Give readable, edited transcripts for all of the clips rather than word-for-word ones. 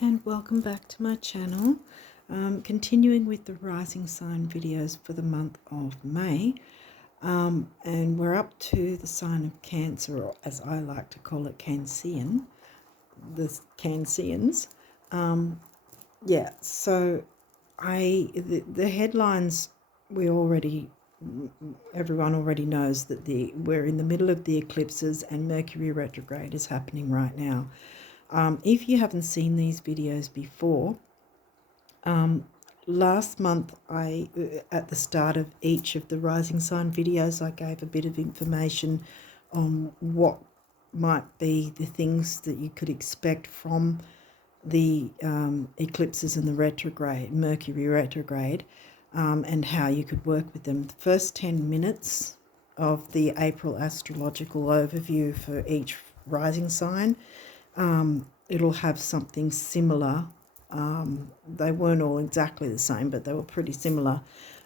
Hi and welcome back to my channel. Continuing with the rising sign videos for the month of May, and we're up to the sign of Cancer, or as I like to call it, Cancean, the Canceans. Yeah, so the headlines, everyone already knows that we're in the middle of the eclipses and Mercury retrograde is happening right now. If you haven't seen these videos before, last month at the start of each of the rising sign videos, I gave a bit of information on what might be the things that you could expect from the eclipses and the retrograde, Mercury retrograde, and how you could work with them. The first 10 minutes of the April astrological overview for each rising sign, it'll have something similar. They weren't all exactly the same, but they were pretty similar,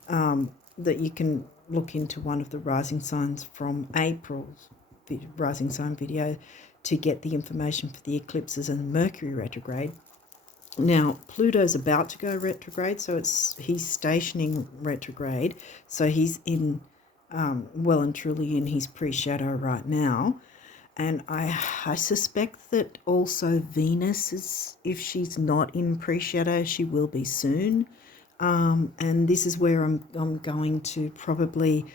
that you can look into one of the rising signs from April's rising sign video to get the information for the eclipses and Mercury retrograde. Now, Pluto's about to go retrograde, so he's stationing retrograde, so he's in well and truly in his pre-shadow right now. And I suspect that also Venus is, if she's not in pre-shadow, she will be soon. And this is where I'm going to probably,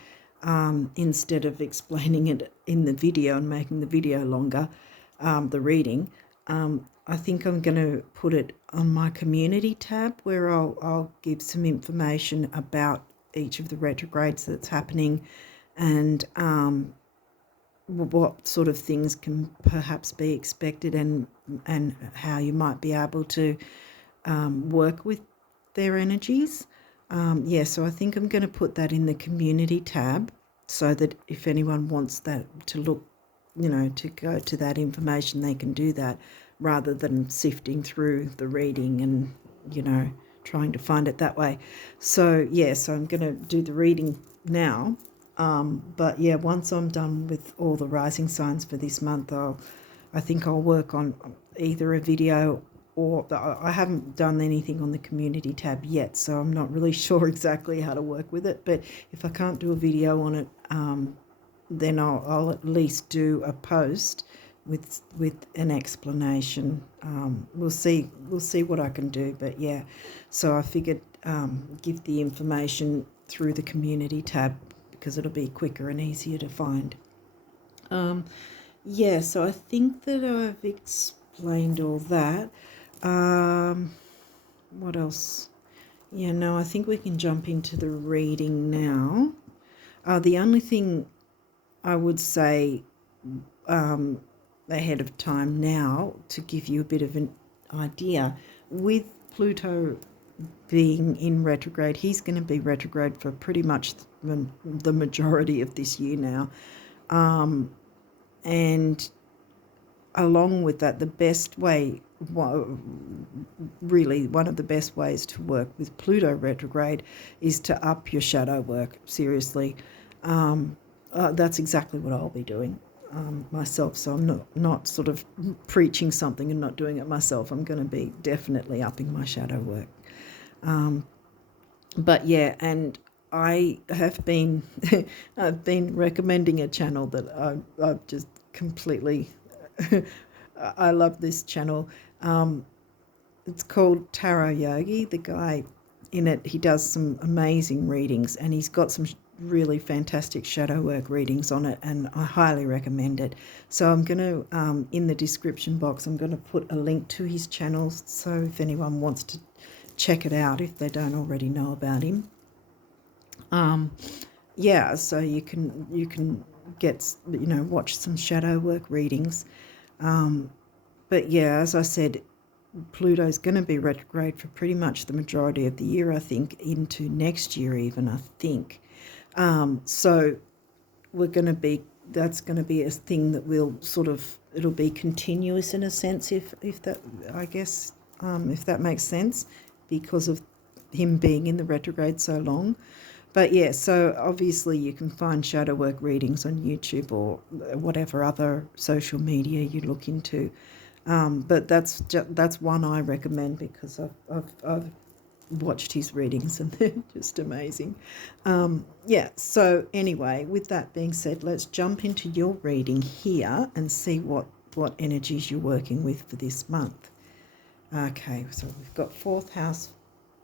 instead of explaining it in the video and making the video longer, the reading, I think I'm going to put it on my community tab where I'll give some information about each of the retrogrades that's happening, and what sort of things can perhaps be expected, and how you might be able to work with their energies. So I think I'm going to put that in the community tab so that if anyone wants that to look, to go to that information, they can do that rather than sifting through the reading and, trying to find it that way. So I'm going to do the reading now. But once I'm done with all the rising signs for this month, I think I'll work on either a video, or I haven't done anything on the community tab yet, so I'm not really sure exactly how to work with it. But if I can't do a video on it, then I'll at least do a post with an explanation. We'll see what I can do. But so I figured give the information through the community tab, because it'll be quicker and easier to find. So I think that I've explained all that. What else? I think we can jump into the reading now. The only thing I would say ahead of time now, to give you a bit of an idea, with Pluto being in retrograde, he's going to be retrograde for pretty much the majority of this year now, and along with that, the best way, really one of the best ways to work with Pluto retrograde is to up your shadow work. Seriously, that's exactly what I'll be doing myself. So I'm not sort of preaching something and not doing it myself. I'm going to be definitely upping my shadow work. And I have been I've been recommending a channel that I've just completely I love this channel. It's called Tarot Yogi. The guy in it, he does some amazing readings, and he's got some really fantastic shadow work readings on it, and I highly recommend it. So I'm going to, in the description box, I'm going to put a link to his channel, so if anyone wants to check it out, if they don't already know about him. So you can get, watch some shadow work readings. As I said, Pluto's going to be retrograde for pretty much the majority of the year, I think, into next year even, I think. So that's going to be a thing that will it'll be continuous in a sense, if that, I guess, if that makes sense, because of him being in the retrograde so long. But so obviously you can find shadow work readings on YouTube or whatever other social media you look into. But that's one I recommend because I've watched his readings and they're just amazing. Yeah, so anyway, with that being said, let's jump into your reading here and see what energies you're working with for this month. Okay, so we've got 4th house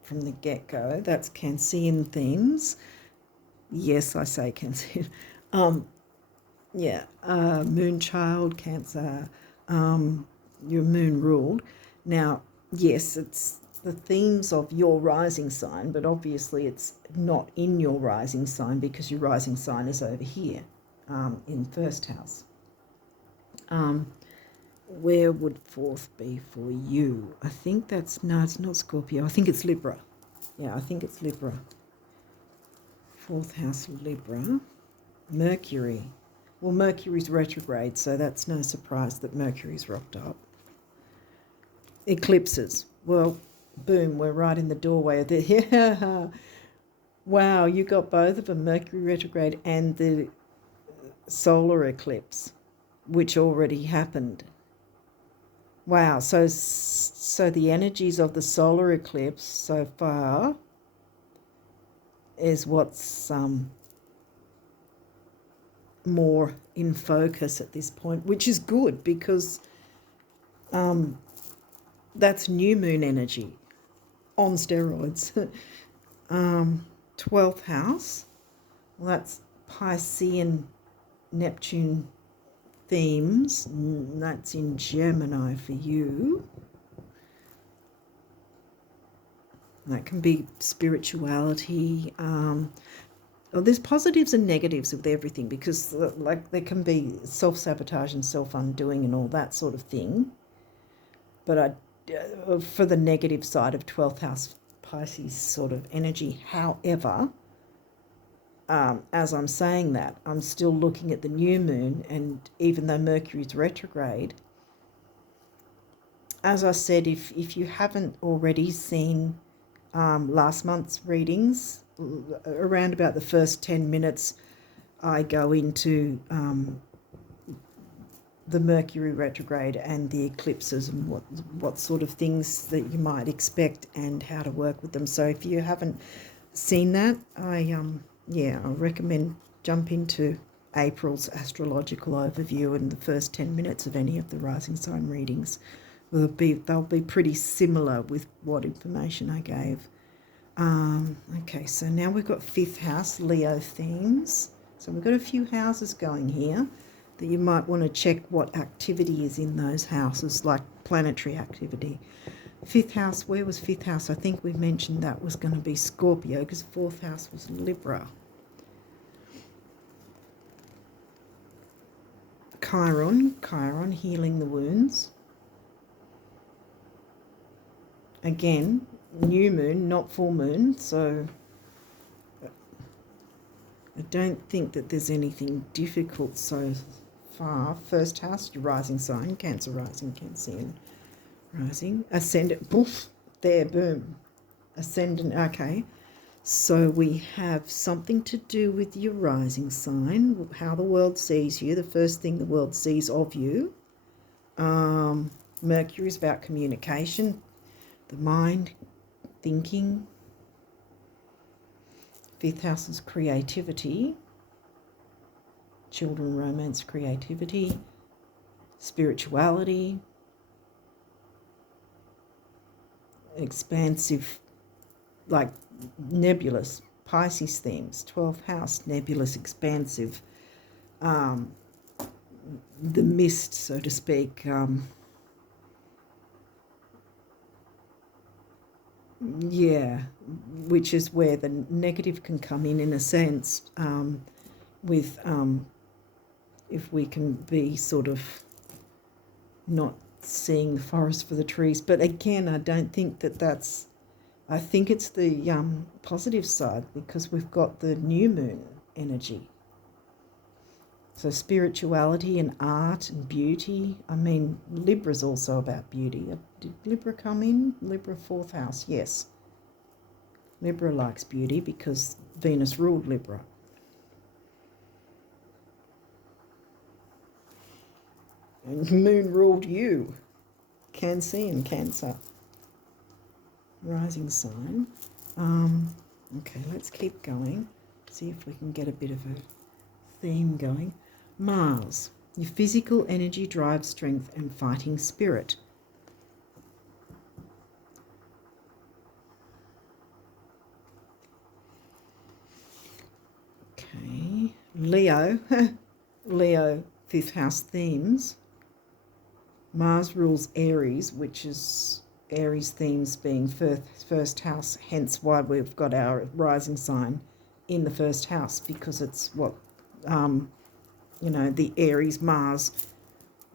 from the get-go. That's Cancean themes. Yes, I say Cancean. Yeah, Moonchild, Cancer, your moon ruled. Now, yes, it's the themes of your rising sign, but obviously it's not in your rising sign because your rising sign is over here in 1st house. Where would 4th be for you? I think that's, no, it's not Scorpio. I think it's Libra. Yeah, I think it's Libra. 4th house, Libra. Mercury. Well, Mercury's retrograde, so that's no surprise that Mercury's rocked up. Eclipses. Well, boom, we're right in the doorway of the... Yeah. Wow, you got both of them, Mercury retrograde and the solar eclipse, which already happened. Wow, so the energies of the solar eclipse so far is what's more in focus at this point, which is good because that's new moon energy on steroids. 12th house, well, that's Piscean Neptune themes. That's in Gemini for you. That can be spirituality. Well, there's positives and negatives with everything because like there can be self-sabotage and self-undoing and all that sort of thing. But for the negative side of 12th house Pisces sort of energy, however, as I'm saying that, I'm still looking at the new moon, and even though Mercury's retrograde, as I said, if you haven't already seen last month's readings, around about the first 10 minutes, I go into the Mercury retrograde and the eclipses and what sort of things that you might expect and how to work with them. So if you haven't seen that, I recommend jump into April's astrological overview and the first 10 minutes of any of the rising sign readings. They'll be pretty similar with what information I gave. Okay, so now we've got 5th house, Leo themes. So we've got a few houses going here that you might want to check what activity is in those houses, like planetary activity. 5th house, where was 5th house? I think we mentioned that was going to be Scorpio because 4th house was Libra. Chiron, healing the wounds. Again, new moon, not full moon, so I don't think that there's anything difficult so far. 1st house, your rising sign, Cancer rising, Cancean rising. Ascendant, poof, there, boom. Ascendant, okay. So we have something to do with your rising sign, how the world sees you, the first thing the world sees of you. Mercury is about communication, the mind, thinking. 5th house is creativity, children, romance, creativity, spirituality, expansive, like nebulous, Pisces themes. 12th house, nebulous, expansive, the mist, so to speak. Yeah, which is where the negative can come in a sense, with if we can be sort of not seeing the forest for the trees. But again, I don't think that's, I think it's the positive side because we've got the new moon energy. So spirituality and art and beauty. I mean, Libra's also about beauty. Did Libra come in? Libra 4th house, yes. Libra likes beauty because Venus ruled Libra. And Moon ruled you. Cancean, Cancer. Rising sign. Okay, let's keep going. See if we can get a bit of a theme going. Mars. Your physical energy, drive, strength, and fighting spirit. Okay. Leo. Leo, 5th house themes. Mars rules Aries, which is Aries themes being first house, hence why we've got our rising sign in the first house, because it's what, the Aries Mars,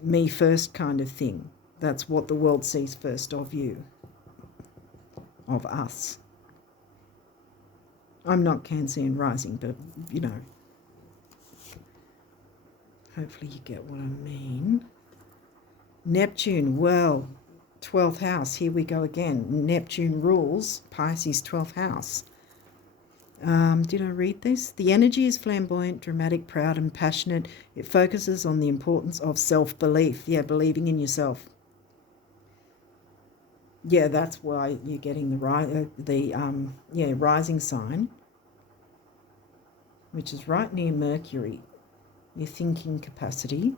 me first kind of thing. That's what the world sees first of you, of us. I'm not Cancean rising, but, hopefully you get what I mean. Neptune, well, 12th house, here we go again. Neptune rules Pisces 12th house. Did I read this? The energy is flamboyant, dramatic, proud, and passionate. It focuses on the importance of self-belief. Yeah, believing in yourself. Yeah, that's why you're getting the rising sign, which is right near Mercury. Your thinking capacity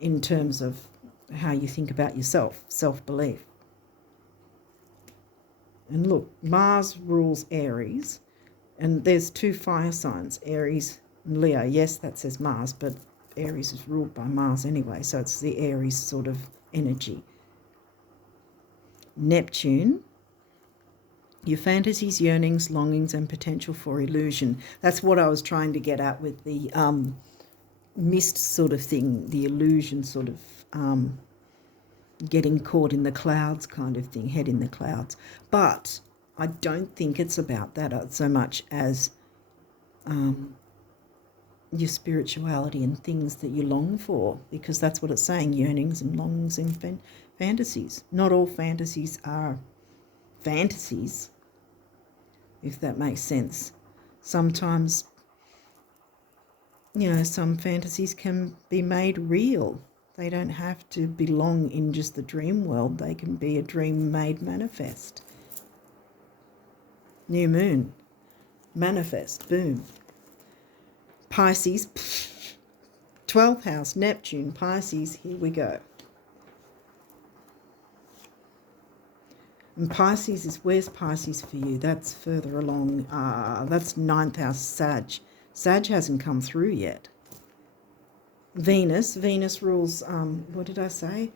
in terms of how you think about yourself, self-belief. And look, Mars rules Aries, and there's 2 fire signs, Aries and Leo. Yes, that says Mars, but Aries is ruled by Mars anyway, so it's the Aries sort of energy. Neptune, your fantasies, yearnings, longings, and potential for illusion. That's what I was trying to get at with the mist sort of thing, the illusion sort of getting caught in the clouds kind of thing, head in the clouds. But I don't think it's about that so much as your spirituality and things that you long for, because that's what it's saying, yearnings and longings and fantasies. Not all fantasies are fantasies, if that makes sense. Sometimes, some fantasies can be made real. They don't have to belong in just the dream world. They can be a dream made manifest. New moon, manifest, boom. Pisces, 12th house, Neptune, Pisces, here we go. And Pisces is, where's Pisces for you? That's further along. That's 9th house, Sag. Sag hasn't come through yet. Venus rules, what did I say?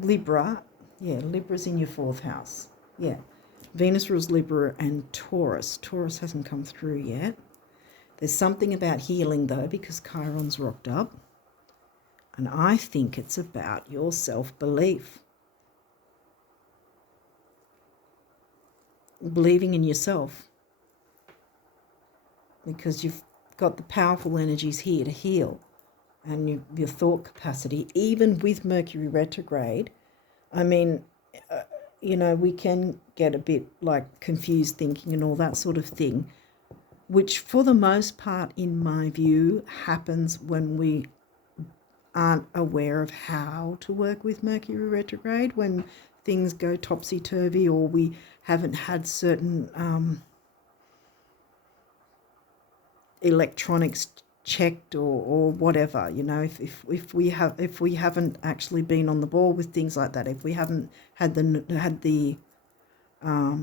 Libra. Yeah, Libra's in your 4th house. Yeah. Venus rules Libra and Taurus. Taurus hasn't come through yet. There's something about healing, though, because Chiron's rocked up. And I think it's about your self-belief. Believing in yourself. Because you've got the powerful energies here to heal. And your thought capacity, even with Mercury retrograde, I mean, we can get a bit like confused thinking and all that sort of thing, which for the most part, in my view, happens when we aren't aware of how to work with Mercury retrograde, when things go topsy-turvy or we haven't had certain electronics checked or whatever, if we haven't actually been on the ball with things like that, if we haven't had the I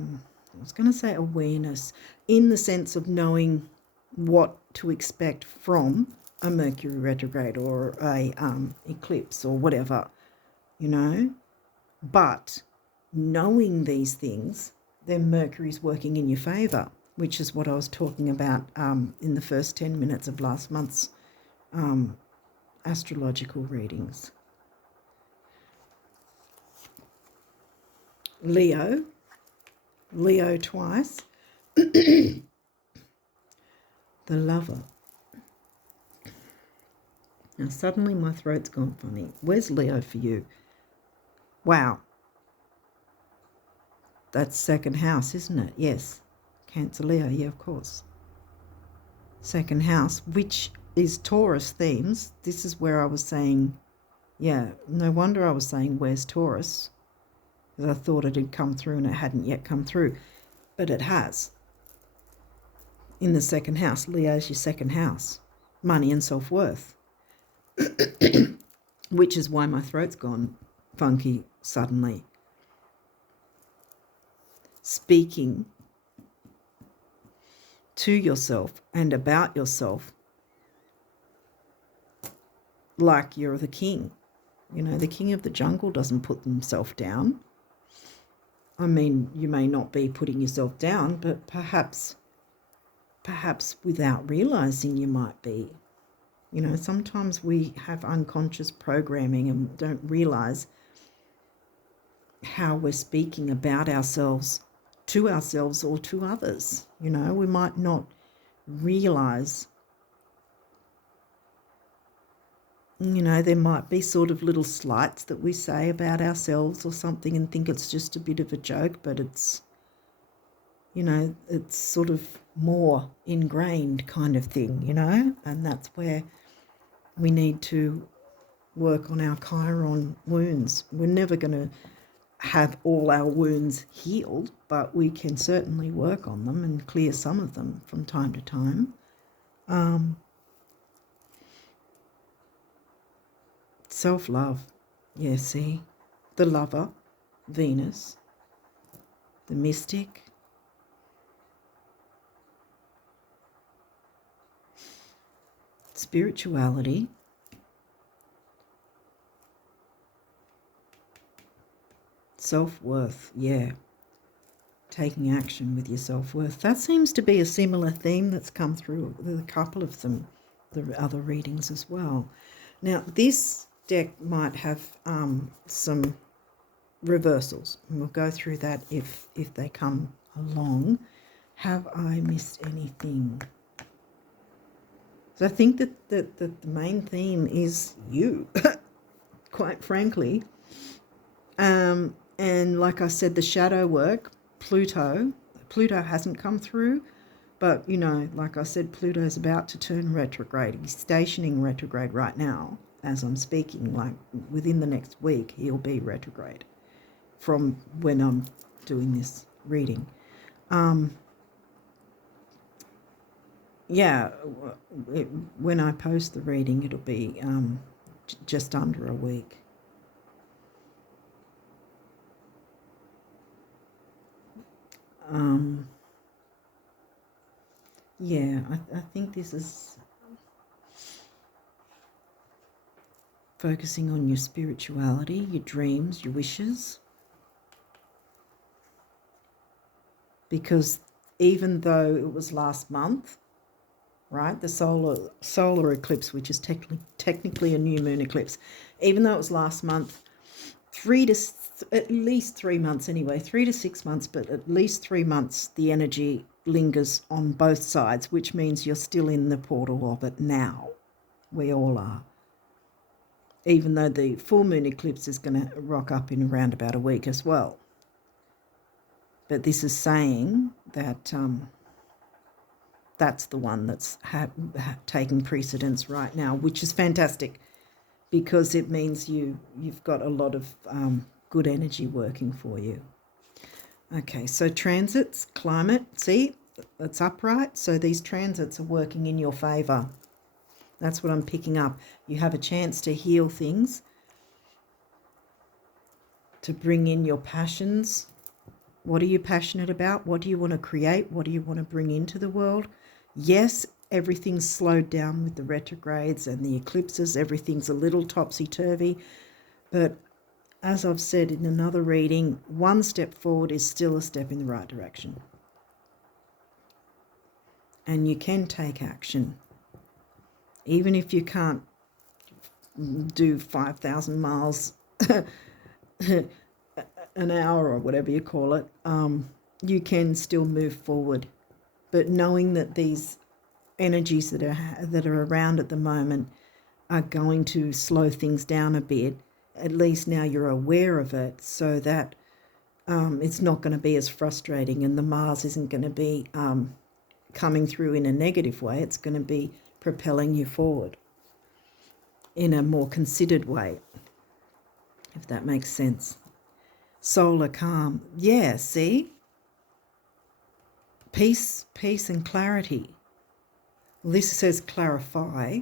was going to say awareness, in the sense of knowing what to expect from a Mercury retrograde or a eclipse or whatever, but knowing these things, then Mercury's working in your favour, which is what I was talking about in the first 10 minutes of last month's astrological readings. Leo twice. The Lover. Now suddenly my throat's gone funny. Where's Leo for you? Wow. That's 2nd house, isn't it? Yes. Cancer, Leo, yeah, of course. 2nd house, which is Taurus themes. This is where I was saying Yeah, no wonder I was saying, where's Taurus? Because I thought it had come through and it hadn't yet come through. But it has. In the second house. Leo's your second house. Money and self-worth. Which is why my throat's gone funky suddenly. Speaking to yourself and about yourself like you're the king. You know, the king of the jungle doesn't put himself down. I mean, you may not be putting yourself down, but perhaps without realizing you might be. You know, sometimes we have unconscious programming and don't realize how we're speaking about ourselves to ourselves or to others. You know, we might not realize, you know, there might be sort of little slights that we say about ourselves or something and think it's just a bit of a joke, but it's, you know, it's sort of more ingrained kind of thing, you know, and that's where we need to work on our Chiron wounds. We're never going to have all our wounds healed, but we can certainly work on them and clear some of them from time to time. Self-love. Yeah, see? The lover, Venus, the mystic, spirituality, self-worth, yeah. Taking action with your self-worth. That seems to be a similar theme that's come through with a couple of them, the other readings as well. Now, this deck might have some reversals, and we'll go through that if they come along. Have I missed anything? So I think that the main theme is you, quite frankly. And like I said, the shadow work, Pluto hasn't come through, but, you know, like I said, Pluto's about to turn retrograde. He's stationing retrograde right now as I'm speaking. Like within the next week, he'll be retrograde from when I'm doing this reading. Yeah, when I post the reading, it'll be just under a week. Yeah, I think this is focusing on your spirituality, your dreams, your wishes. Because even though it was last month, right, the solar eclipse, which is technically a new moon eclipse, even though it was last month, at least 3 months anyway, 3 to 6 months, but at least 3 months, the energy lingers on both sides, which means you're still in the portal of it now. We all are. Even though the full moon eclipse is going to rock up in around about a week as well. But this is saying that that's the one that's taking precedence right now, which is fantastic because it means you've got a lot of good energy working for you. Okay, so transits, climate, see, it's upright. So these transits are working in your favour. That's what I'm picking up. You have a chance to heal things, to bring in your passions. What are you passionate about? What do you want to create? What do you want to bring into the world? Yes, everything's slowed down with the retrogrades and the eclipses. Everything's a little topsy-turvy. But as I've said in another reading, one step forward is still a step in the right direction. And you can take action. Even if you can't do 5,000 miles an hour or whatever you call it, you can still move forward. But knowing that these energies that are around at the moment are going to slow things down a bit, at least now you're aware of it, so that it's not going to be as frustrating, and the Mars isn't going to be coming through in a negative way. It's going to be propelling you forward in a more considered way. if that makes sense. Solar calm. Yeah, see? Peace and clarity. Well, this says clarify.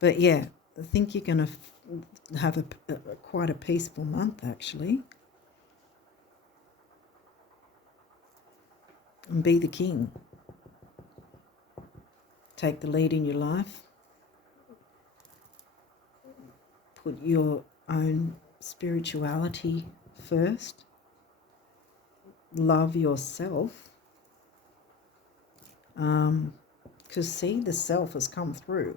But yeah, I think you're going to have quite a peaceful month, actually. And be the king. Take the lead in your life. Put your own spirituality first. Love yourself. Because see, the self has come through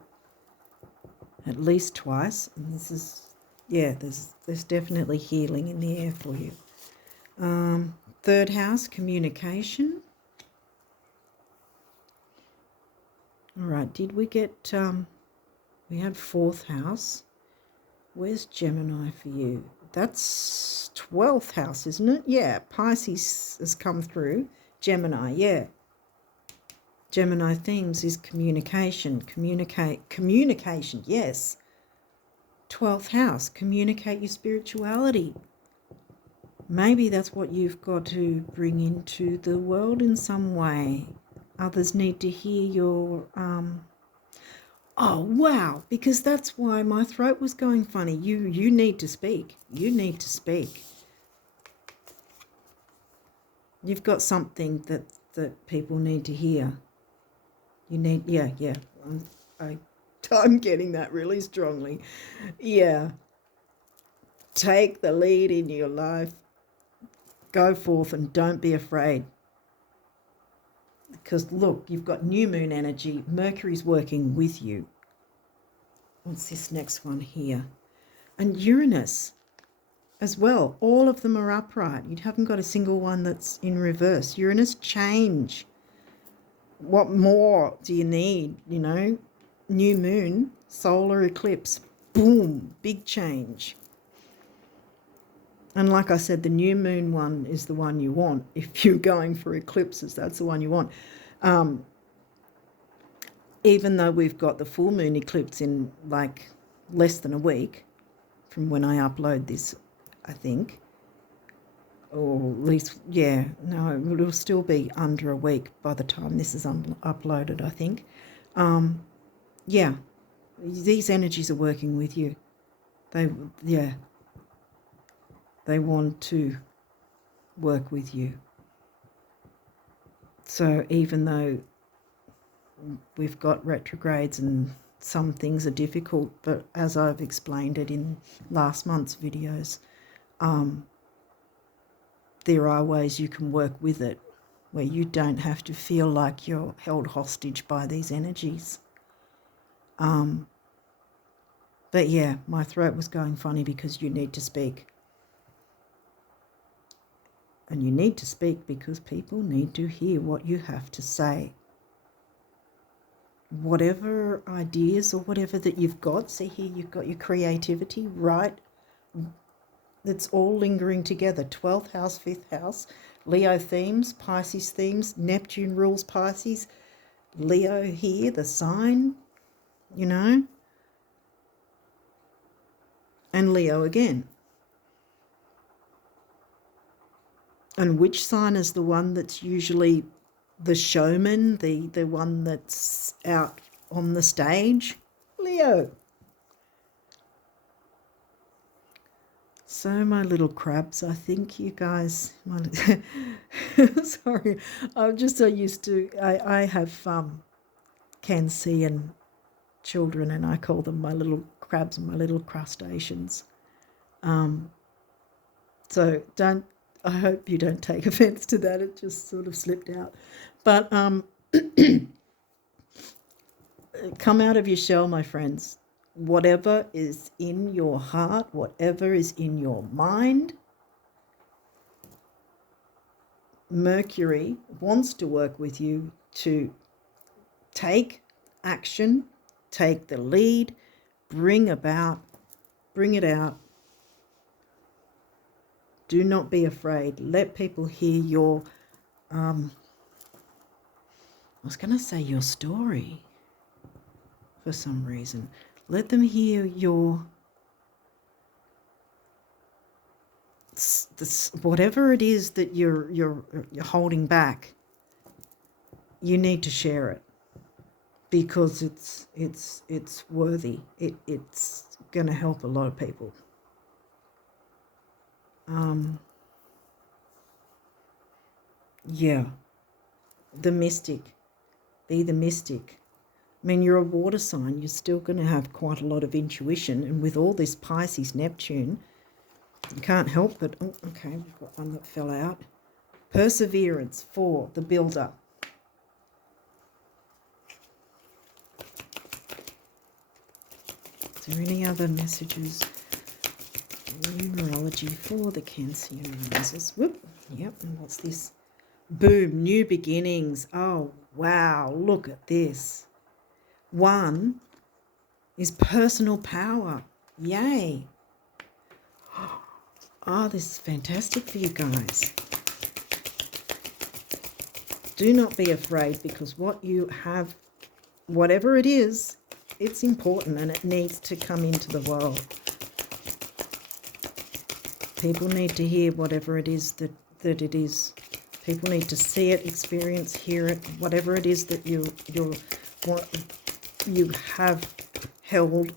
at least twice. And this is, yeah, there's definitely healing in the air for you. Third house, communication. All right, did we get, we had fourth house. Where's Gemini for you? That's 12th house, isn't it? Yeah, Pisces has come through. Gemini, yeah. Gemini themes is communication. Communication, yes. 12th house, communicate your spirituality. Maybe that's what you've got to bring into the world in some way. Others need to hear your... Oh, wow, because that's why my throat was going funny. You need to speak. You need to speak. You've got something that people need to hear. You need, yeah. I'm getting that really strongly. Yeah. Take the lead in your life. Go forth and don't be afraid. Because look, you've got new moon energy. Mercury's working with you. What's this next one here? And Uranus as well. All of them are upright. You haven't got a single one that's in reverse. Uranus, change. What more do you need? You know, new moon, solar eclipse, boom, big change. And like I said, the new moon one is the one you want. If you're going for eclipses, that's the one you want. Even though we've got the full moon eclipse in like less than a week from when I upload this, I think. Or at least, yeah, no, it'll still be under a week by the time this is uploaded, I think. Yeah, these energies are working with you. They want to work with you. So even though we've got retrogrades and some things are difficult, but as I've explained it in last month's videos, there are ways you can work with it where you don't have to feel like you're held hostage by these energies. But yeah, my throat was going funny because you need to speak. And you need to speak because people need to hear what you have to say. Whatever ideas or whatever that you've got, see here you've got your creativity, right? That's all lingering together. 12th house, 5th house, Leo themes, Pisces themes, Neptune rules Pisces, Leo here, the sign, you know, and Leo again. And which sign is the one that's usually the showman, the one that's out on the stage? Leo. So my little crabs, I think you guys, sorry, I'm just so used to, I have Cancean children and I call them my little crabs and my little crustaceans. So I hope you don't take offense to that. It just sort of slipped out. But come out of your shell, my friends. Whatever is in your heart, whatever is in your mind, Mercury wants to work with you to take action, take the lead, bring it out. Do not be afraid. Let people hear your, I was going to say your story for some reason. Let them hear your whatever it is that you're holding back, you need to share it, because it's worthy. It's going to help a lot of people. Yeah, the mystic. Be the mystic. I mean, you're a water sign. You're still going to have quite a lot of intuition. And with all this Pisces, Neptune, you can't help but... Oh, okay, we've got one that fell out. Perseverance for the builder. Is there any other messages? Numerology for the Cancean risers. Whoop. Yep, and what's this? Boom, new beginnings. Oh, wow, look at this. One is personal power. Yay. Oh, this is fantastic for you guys. Do not be afraid, because what you have, whatever it is, it's important and it needs to come into the world. People need to hear whatever it is that it is. People need to see it, experience, hear it, whatever it is that you have held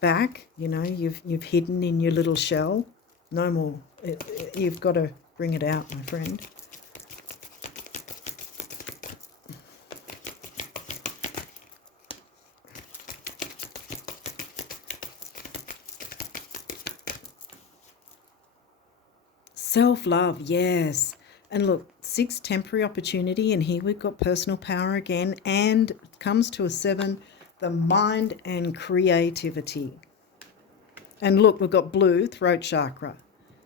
back, you know, you've hidden in your little shell. No more. You've got to bring it out, my friend. Self-love, yes. And look, 6, temporary opportunity, and here we've got personal power again, and it comes to a 7, the mind and creativity. And look, we've got blue, throat chakra.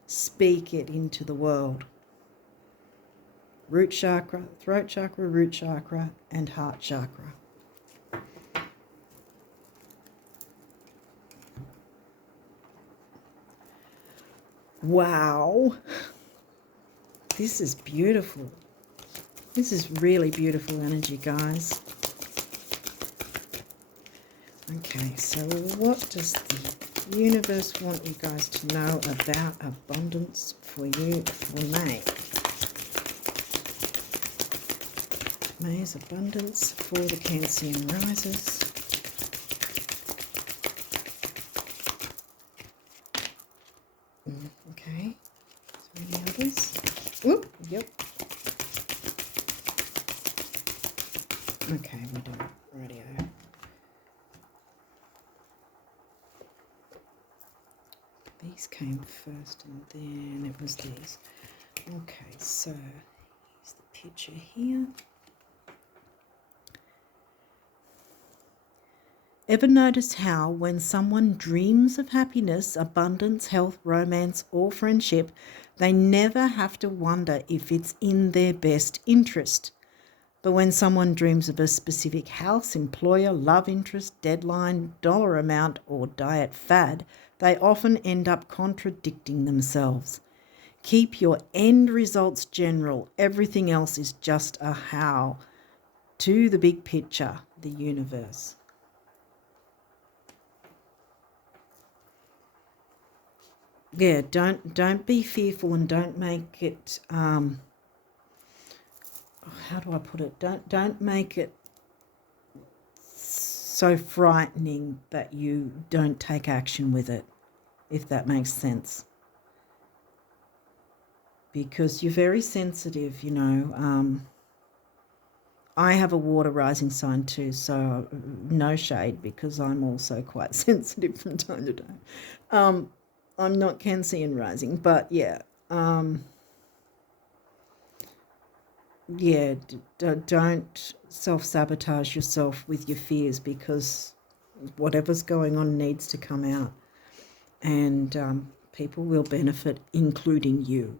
Speak it into the world. Root chakra, throat chakra, root chakra, and heart chakra. Wow. This is beautiful. This is really beautiful energy, guys. Okay, so what does the universe want you guys to know about abundance for you for May? May's abundance for the Cancean risers. Okay, is there any others? Oop, yep. Okay, we're done. Radio. These came first and then it was these. Okay, so here's the picture here. Ever notice how when someone dreams of happiness, abundance, health, romance, or friendship, they never have to wonder if it's in their best interest? But when someone dreams of a specific house, employer, love interest, deadline, dollar amount, or diet fad, they often end up contradicting themselves. Keep your end results general. Everything else is just a how to the big picture, the universe. Yeah, don't be fearful, and don't make it how do I put it? Don't make it so frightening that you don't take action with it, if that makes sense. Because you're very sensitive, you know. I have a water rising sign too, so no shade, because I'm also quite sensitive from time to time. I'm not Cancean rising, but yeah. Yeah, don't self-sabotage yourself with your fears, because whatever's going on needs to come out, and people will benefit, including you.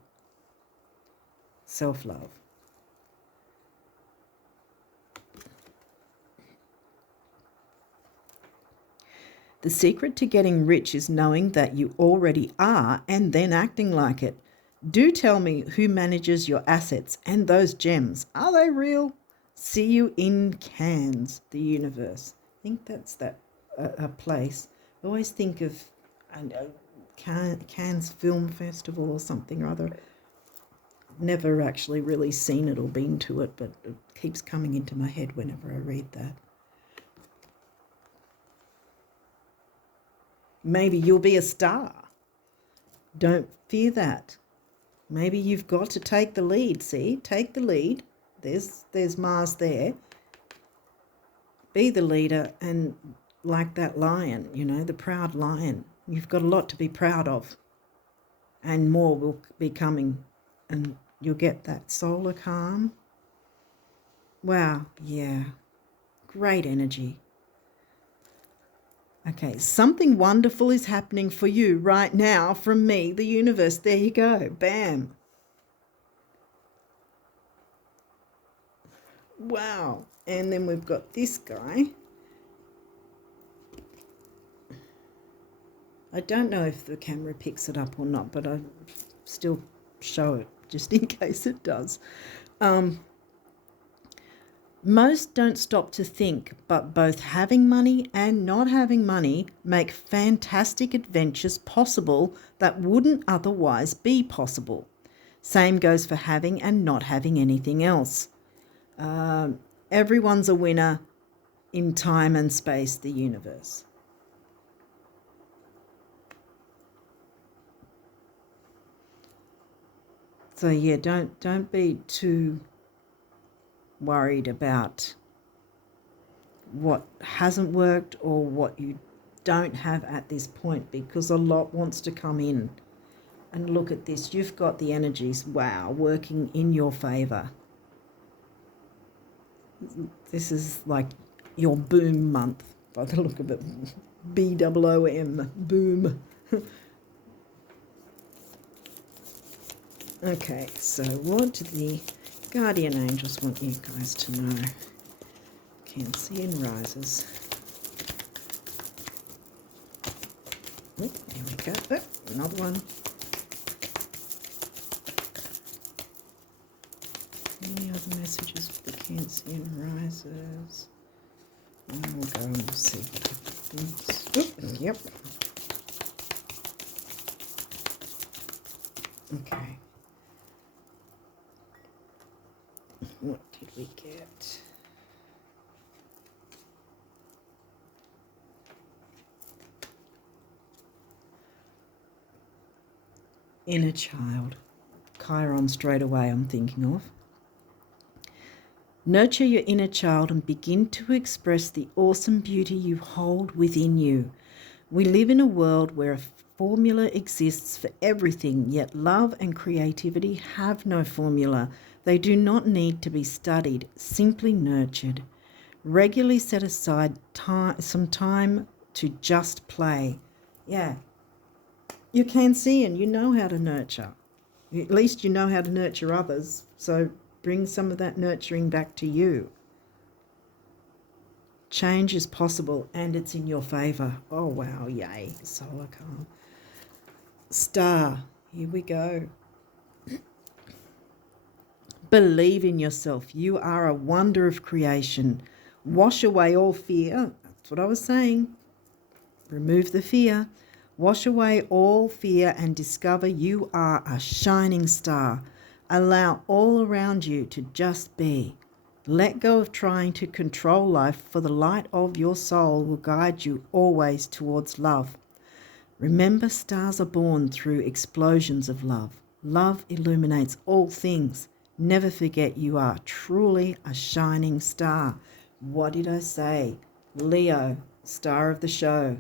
Self-love. The secret to getting rich is knowing that you already are and then acting like it. Do tell me who manages your assets and those gems. Are they real? See you in Cannes, the universe. I think that's a place. I always think of Cannes Film Festival or something or other. Never actually really seen it or been to it, but it keeps coming into my head whenever I read that. Maybe you'll be a star. Don't fear that. Maybe you've got to take the lead. See, take the lead. There's Mars there. Be the leader, and like that lion, you know, the proud lion. You've got a lot to be proud of, and more will be coming, and you'll get that solar calm. Wow, yeah, great energy. Okay, something wonderful is happening for you right now from me, the universe. There you go, bam. Wow, and then we've got this guy. I don't know if the camera picks it up or not, but I still show it just in case it does. Most don't stop to think, but both having money and not having money make fantastic adventures possible that wouldn't otherwise be possible. Same goes for having and not having anything else. Everyone's a winner in time and space, the universe. So yeah, don't be too worried about what hasn't worked or what you don't have at this point, because a lot wants to come in. And look at this, you've got the energies, wow, working in your favor. This is like your boom month by the look of it. BOOM, boom. Okay, so what do the guardian angels want you guys to know? Cancean rises. Oh, here we go. Oh, another one. Any other messages for the Cancean rises? We'll go and see what happens. Oh, yep. Okay. What did we get? Inner child. Chiron straight away I'm thinking of. Nurture your inner child and begin to express the awesome beauty you hold within you. We live in a world where a formula exists for everything, yet love and creativity have no formula. They do not need to be studied, simply nurtured. Regularly set aside some time to just play. Yeah, you can see and you know how to nurture. At least you know how to nurture others, so bring some of that nurturing back to you. Change is possible and it's in your favour. Oh, wow, yay, solar calm. Star, here we go. Believe in yourself. You are a wonder of creation. Wash away all fear. That's what I was saying. Remove the fear. Wash away all fear and discover you are a shining star. Allow all around you to just be. Let go of trying to control life, for the light of your soul will guide you always towards love. Remember, stars are born through explosions of love. Love illuminates all things. Never forget you are truly a shining star. What did I say? Leo, star of the show.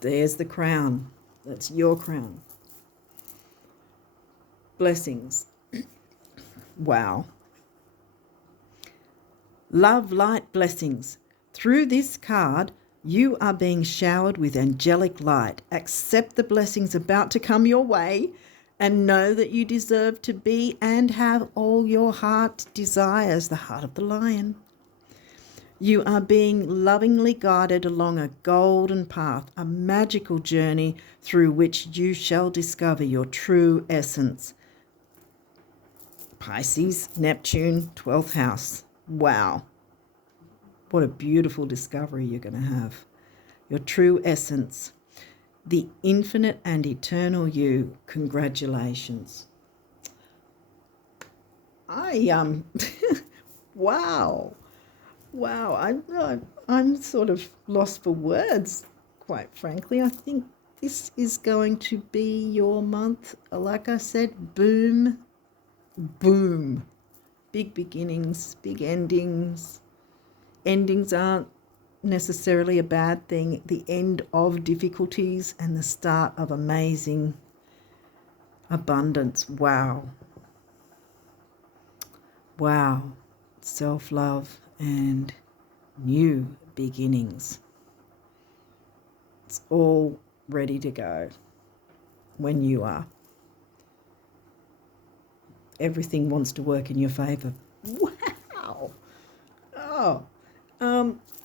There's the crown. That's your crown. Blessings. Wow. Love, light, blessings. Through this card, you are being showered with angelic light. Accept the blessings about to come your way and know that you deserve to be and have all your heart desires, the heart of the lion. You are being lovingly guided along a golden path, a magical journey through which you shall discover your true essence. Pisces, Neptune, 12th house. Wow. What a beautiful discovery you're going to have. Your true essence. the infinite and eternal you, congratulations. Wow. I'm sort of lost for words, quite frankly. I think this is going to be your month. Like I said, boom, boom. Big beginnings, big endings. Endings aren't necessarily a bad thing. The end of difficulties and the start of amazing abundance. Wow. Wow. Self-love and new beginnings. It's all ready to go when you are. Everything wants to work in your favour. Wow. Oh.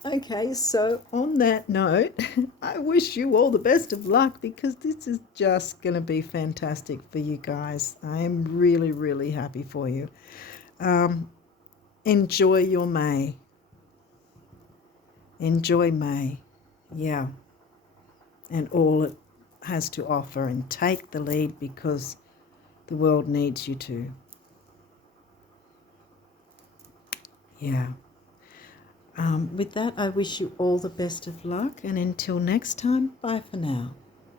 Okay, so on that note, I wish you all the best of luck, because this is just going to be fantastic for you guys. I am really, really happy for you. Enjoy your May. Enjoy May. Yeah. And all it has to offer, and take the lead, because the world needs you to. Yeah. With that, I wish you all the best of luck, and until next time, bye for now.